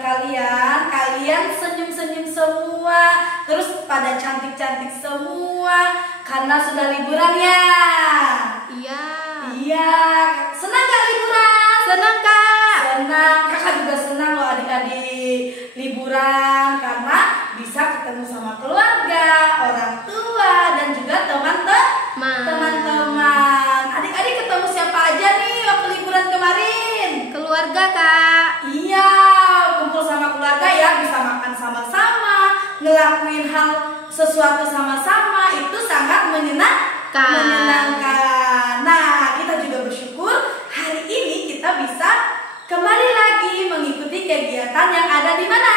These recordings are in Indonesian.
liburan kalian senyum-senyum semua, terus pada cantik-cantik semua karena sudah liburan ya. Iya. Iya, senang gak liburan? Senang Kak. Senang, kakak juga senang loh adik-adik liburan karena bisa ketemu sama keluarga, orang tua, dan juga teman-teman. Adik-adik ketemu siapa aja nih waktu liburan kemarin? Keluarga Kak. Iya, kumpul sama keluarga ya, bisa makan sama-sama, ngelakuin hal sesuatu sama-sama, itu sangat menyenangkan. Nah, kita juga bersyukur hari ini kita bisa kembali lagi mengikuti kegiatan yang ada di mana?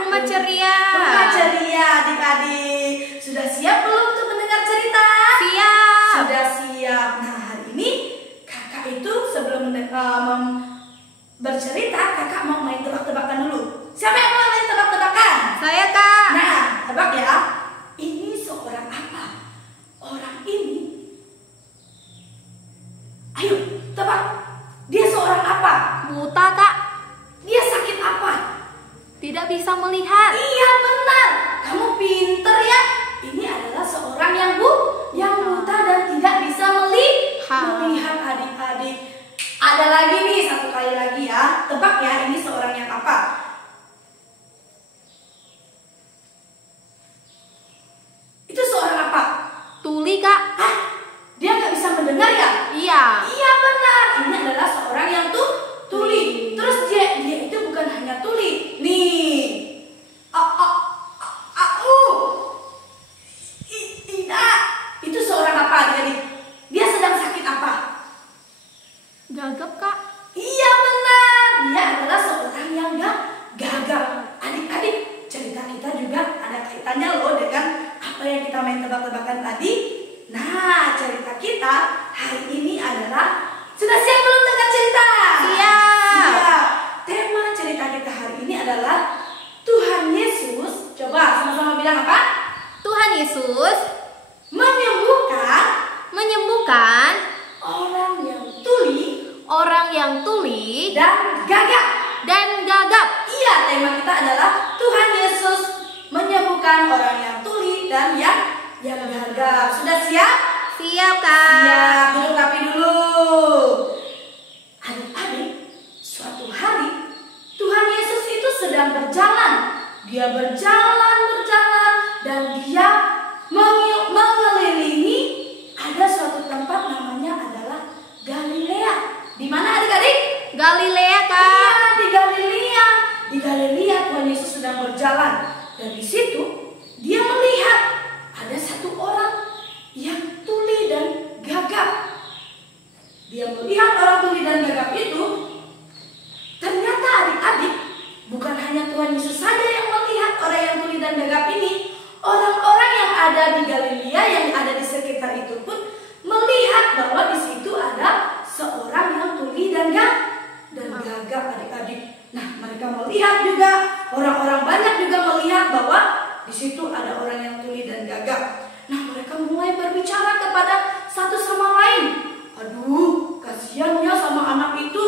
Rumah Ceria. Rumah Ceria, adik-adik. Sudah siap belum untuk mendengar cerita? Siap. Sudah siap. Nah, hari ini kakak itu sebelum bercerita, kakak mau main tebak-tebakan dulu. Siapa yang mau main tebak-tebakan? Saya Kak. Nah, tebak ya. Ini seorang apa? Orang ini. Ayo, tebak. Dia seorang apa? Buta Kak. Dia sakit apa? Tidak bisa melihat. Iya, benar. Kamu pinter ya. Ini adalah seorang yang buta dan tidak bisa melihat adik-adik. Ada lagi nih, satu kali lagi ya. Tebak ya, ini seorang yang apa? Itu seorang apa? Tuli Kak. Hah? Dia nggak bisa mendengar ya? Iya. Iya benar. Ini adalah seorang yang tuli. Terus dia itu bukan hanya tuli. Nih. Tidak. Itu seorang apa adik-adik? Dia sedang sakit apa? Gagap Kak. Iya benar. Dia adalah seorang yang gagap. Adik-adik, cerita kita juga ada kaitannya loh dengan apa yang kita main tebak-tebakan tadi. Nah, cerita kita hari ini adalah, sudah siap belum dengar cerita? Siap. Tema cerita kita hari ini adalah Tuhan Yesus. Coba sama-sama bilang apa? Tuhan Yesus menyembuhkan orang yang tuli dan gagap. Iya, tema kita adalah Tuhan Yesus menyembuhkan orang yang tuli dan yang gagap. Sudah siap? Siap Kak. Siap, duduk rapi dulu. Adik-adik, suatu hari Tuhan Yesus itu sedang berjalan. Dia berjalan dan dia mengelilingi ada suatu tempat namanya adalah Galilea. Di mana adik-adik? Galilea Kak. Iya, di Galilea. Di Galilea Tuhan Yesus sedang berjalan dan di situ dia melihat ada satu orang yang tuli dan gagap. Dia melihat orang tuli dan gagap itu. Ternyata adik-adik, bukan hanya Tuhan Yesus saja yang melihat orang yang tuli dan gagap ini. Orang-orang yang ada di Galilea, yang ada di sekitar itu pun melihat bahwa di situ ada seorang yang tuli dan gagap adik-adik. Nah, mereka melihat juga, orang-orang banyak juga melihat bahwa di situ ada orang yang tuli dan gagap. Nah, mereka mulai berbicara kepada satu sama lain. Aduh, kasihan ya sama anak itu.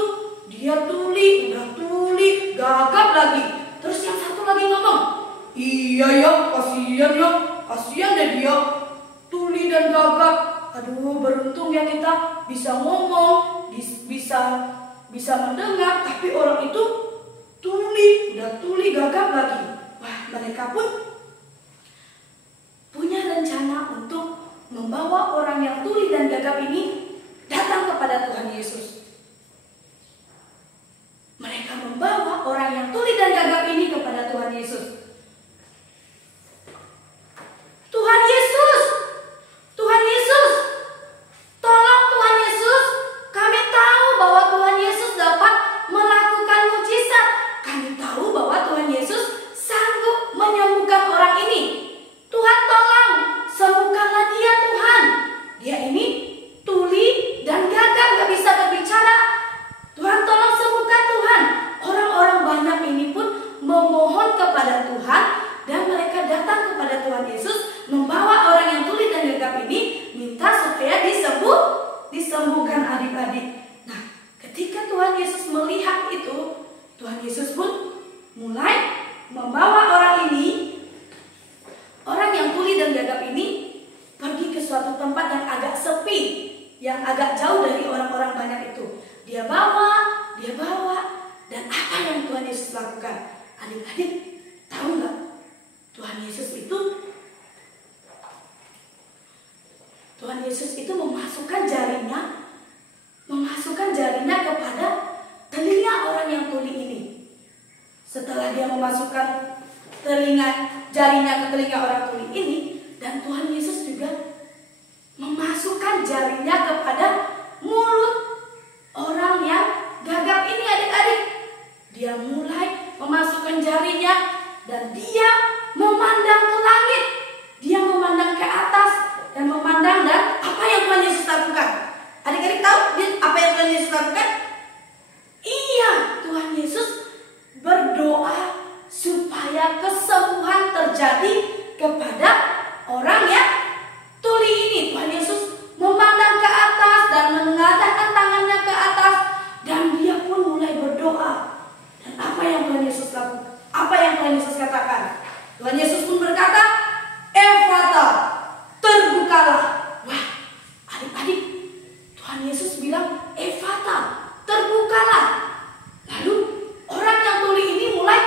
Dia tuli, udah tuli, gagap lagi. Terus yang satu lagi ngomong, iya ya, kasihan deh dia tuli dan gagap. Aduh, beruntung ya kita bisa ngomong, bisa mendengar, tapi orang itu udah tuli, gagap lagi. Wah, mereka pun punya rencana untuk membawa orang yang tuli dan gagap ini datang kepada Tuhan Yesus. Mereka membawa orang yang tuli dan gagap ini kepada Tuhan Yesus. Tuhan Yesus, tolong Tuhan Yesus, kami tahu bahwa Tuhan Yesus dapat melakukan mujizat. Kami tahu bahwa Tuhan Yesus sanggup menyembuhkan orang ini. Tuhan tolong, sembuhkanlah dia Tuhan. Dia ini tuli dan gagap, gak bisa berbicara. Tuhan tolong sembuhkan Tuhan. Orang-orang banyak ini pun memohon kepada Tuhan dan mereka datang kepada Tuhan Yesus membawa orang yang tuli dan gagap ini minta supaya disembuhkan adik-adik. Nah, ketika Tuhan Yesus melihat itu, Tuhan Yesus pun mulai membawa orang yang tuli dan gagap ini pergi ke suatu tempat yang agak sepi, yang agak jauh dari orang-orang banyak itu. Dia bawa, dan apa yang Tuhan Yesus lakukan? Adik-adik, tahu nggak? Tuhan Yesus itu memasukkan jarinya kepada telinga orang yang tuli ini. Setelah dia memasukkan jarinya ke telinga orang tuli ini, dan Tuhan Yesus juga memasukkan jarinya kepada mulut orang yang gagap ini, adik-adik. Dia mulai memasukkan jarinya dan dia memandang ke langit. Dia memandang ke atas dan memandang, dan apa yang Tuhan Yesus lakukan? Adik-adik tahu apa yang Tuhan Yesus lakukan? Iya, Tuhan Yesus berdoa supaya kesembuhan terjadi kepada orang yang tuli ini. Tuhan Yesus memandang ke atas dan mengangkat tangannya ke atas, dan dia pun mulai berdoa. Dan apa yang Tuhan Yesus lakukan? Apa yang Tuhan Yesus katakan? Tuhan Yesus pun berkata, "Efata, terbukalah." Wah, adik-adik, Tuhan Yesus bilang, "Efata, terbukalah." Lalu orang yang tuli ini mulai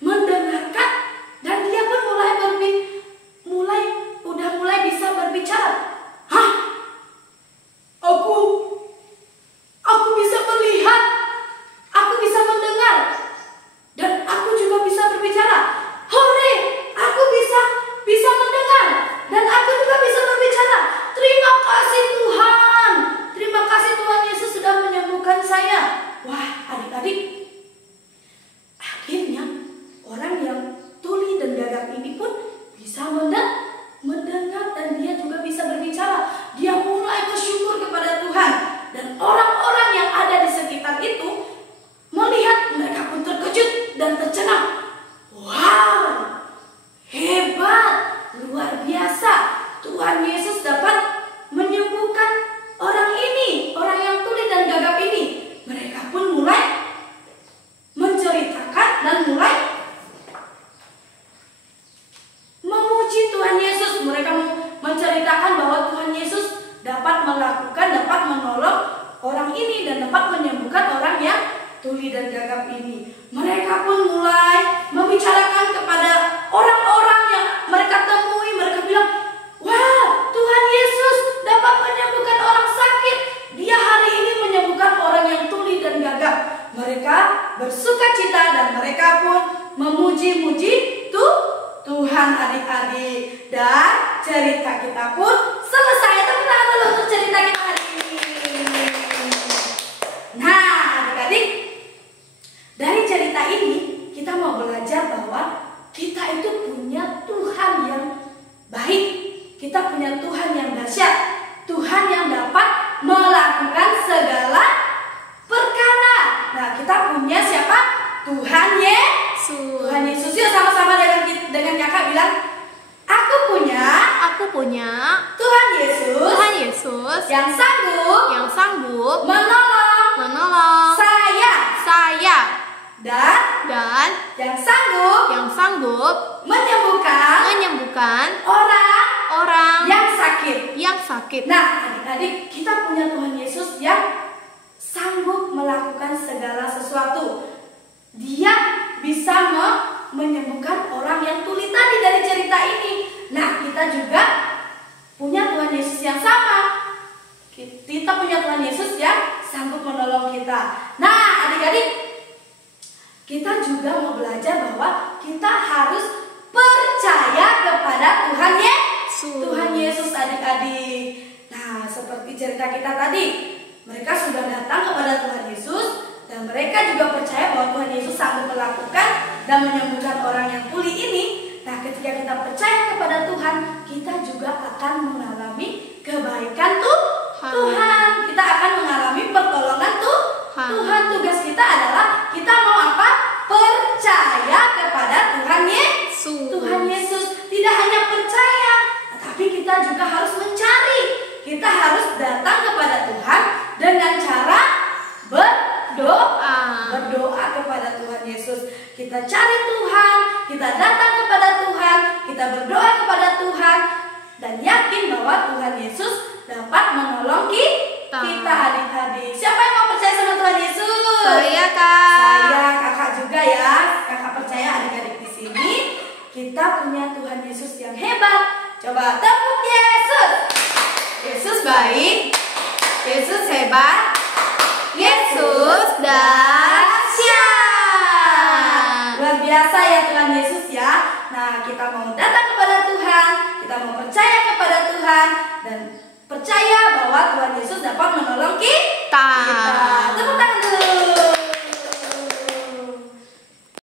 mendengarkan, dan dia pun mulai bisa berbicara. Hah? Aku bisa melihat, aku bisa mendengar, dan aku juga bisa berbicara. Hore, aku bisa mendengar, dan aku juga bisa berbicara. Terima kasih Tuhan. Terima kasih Tuhan Yesus sudah menyembuhkan saya. Wah, adik-adik, akhirnya orang yang tuli dan gagap ini pun bisa mendengar, dan dia juga bisa berbicara. Dia mulai bersyukur kepada Tuhan, dan orang-orang yang ada di sekitar itu melihat, mereka pun terkejut dan tercengang. Wow, hebat, luar biasa. Tuhan Yesus dapat menyembuhkan orang ini, orang yang tuli dan gagap ini. Mereka pun mulai menceritakan dan mulai memuji Tuhan Yesus. Mereka menceritakan bahwa Tuhan Yesus dapat menolong orang ini dan dapat menyembuhkan orang yang tuli dan gagap ini. Mereka pun mulai membicarakan kepada orang-orang yang mereka temui. Mereka bilang, "Wah, Tuhan Yesus dapat menyembuhkan orang sakit. Dia hari ini menyembuhkan orang yang tuli dan gagap." Mereka bersukacita dan mereka pun memuji-muji Tuhan, adik-adik. Dan cerita kita pun selesai. Tepuk tangan dulu untuk cerita kita hari ini. Nah, adik-adik, dari cerita ini kita mau belajar bahwa kita itu punya Tuhan yang baik. Kita punya Tuhan yang dahsyat. Tuhan yang dapat melakukan segala perkara. Nah, kita punya siapa? Tuhan Yesus. Tuhan Yesus. Yuk sama-sama dengan kakak bilang, Aku punya Tuhan Yesus yang sanggup menolong saya dan yang sanggup menyembuhkan orang yang sakit. Nah, adik-adik, kita punya Tuhan Yesus yang sanggup melakukan segala sesuatu. Dia bisa menyembuhkan orang yang tuli tadi dari cerita ini. Nah, kita juga punya Tuhan Yesus yang sama. Kita punya Tuhan Yesus yang sanggup menolong kita. Nah, adik-adik, kita juga mau belajar bahwa kita harus percaya kepada Tuhan Yesus. Tuhan Yesus, adik-adik. Nah, seperti cerita kita tadi, mereka sudah datang kepada Tuhan Yesus, dan mereka juga percaya bahwa Tuhan Yesus sanggup melakukan dan menyembuhkan orang yang tuli ini. Nah, ketika kita percaya kepada Tuhan, kita juga akan mengalami kebaikan Tuhan. Kita akan mengalami pertolongan Tuhan. Tugas kita adalah kita mau apa? Percaya kepada Tuhan Yesus. Tuhan Yesus. Tidak hanya percaya, tetapi kita juga harus mencari. Kita harus datang kepada Tuhan dengan cara kita cari Tuhan, kita datang kepada Tuhan, kita berdoa kepada Tuhan, dan yakin bahwa Tuhan Yesus dapat menolong kita adik-adik. Siapa yang mau percaya sama Tuhan Yesus? Saya, Kak. Saya, kakak juga ya. Kakak percaya adik-adik di sini kita punya Tuhan Yesus yang hebat. Coba tepuk Yesus. Yesus baik, Yesus hebat, Yesus dahsyat. Luar biasa ya Tuhan Yesus ya. Nah, kita mau datang kepada Tuhan, kita mau percaya kepada Tuhan, dan percaya bahwa Tuhan Yesus dapat menolong kita.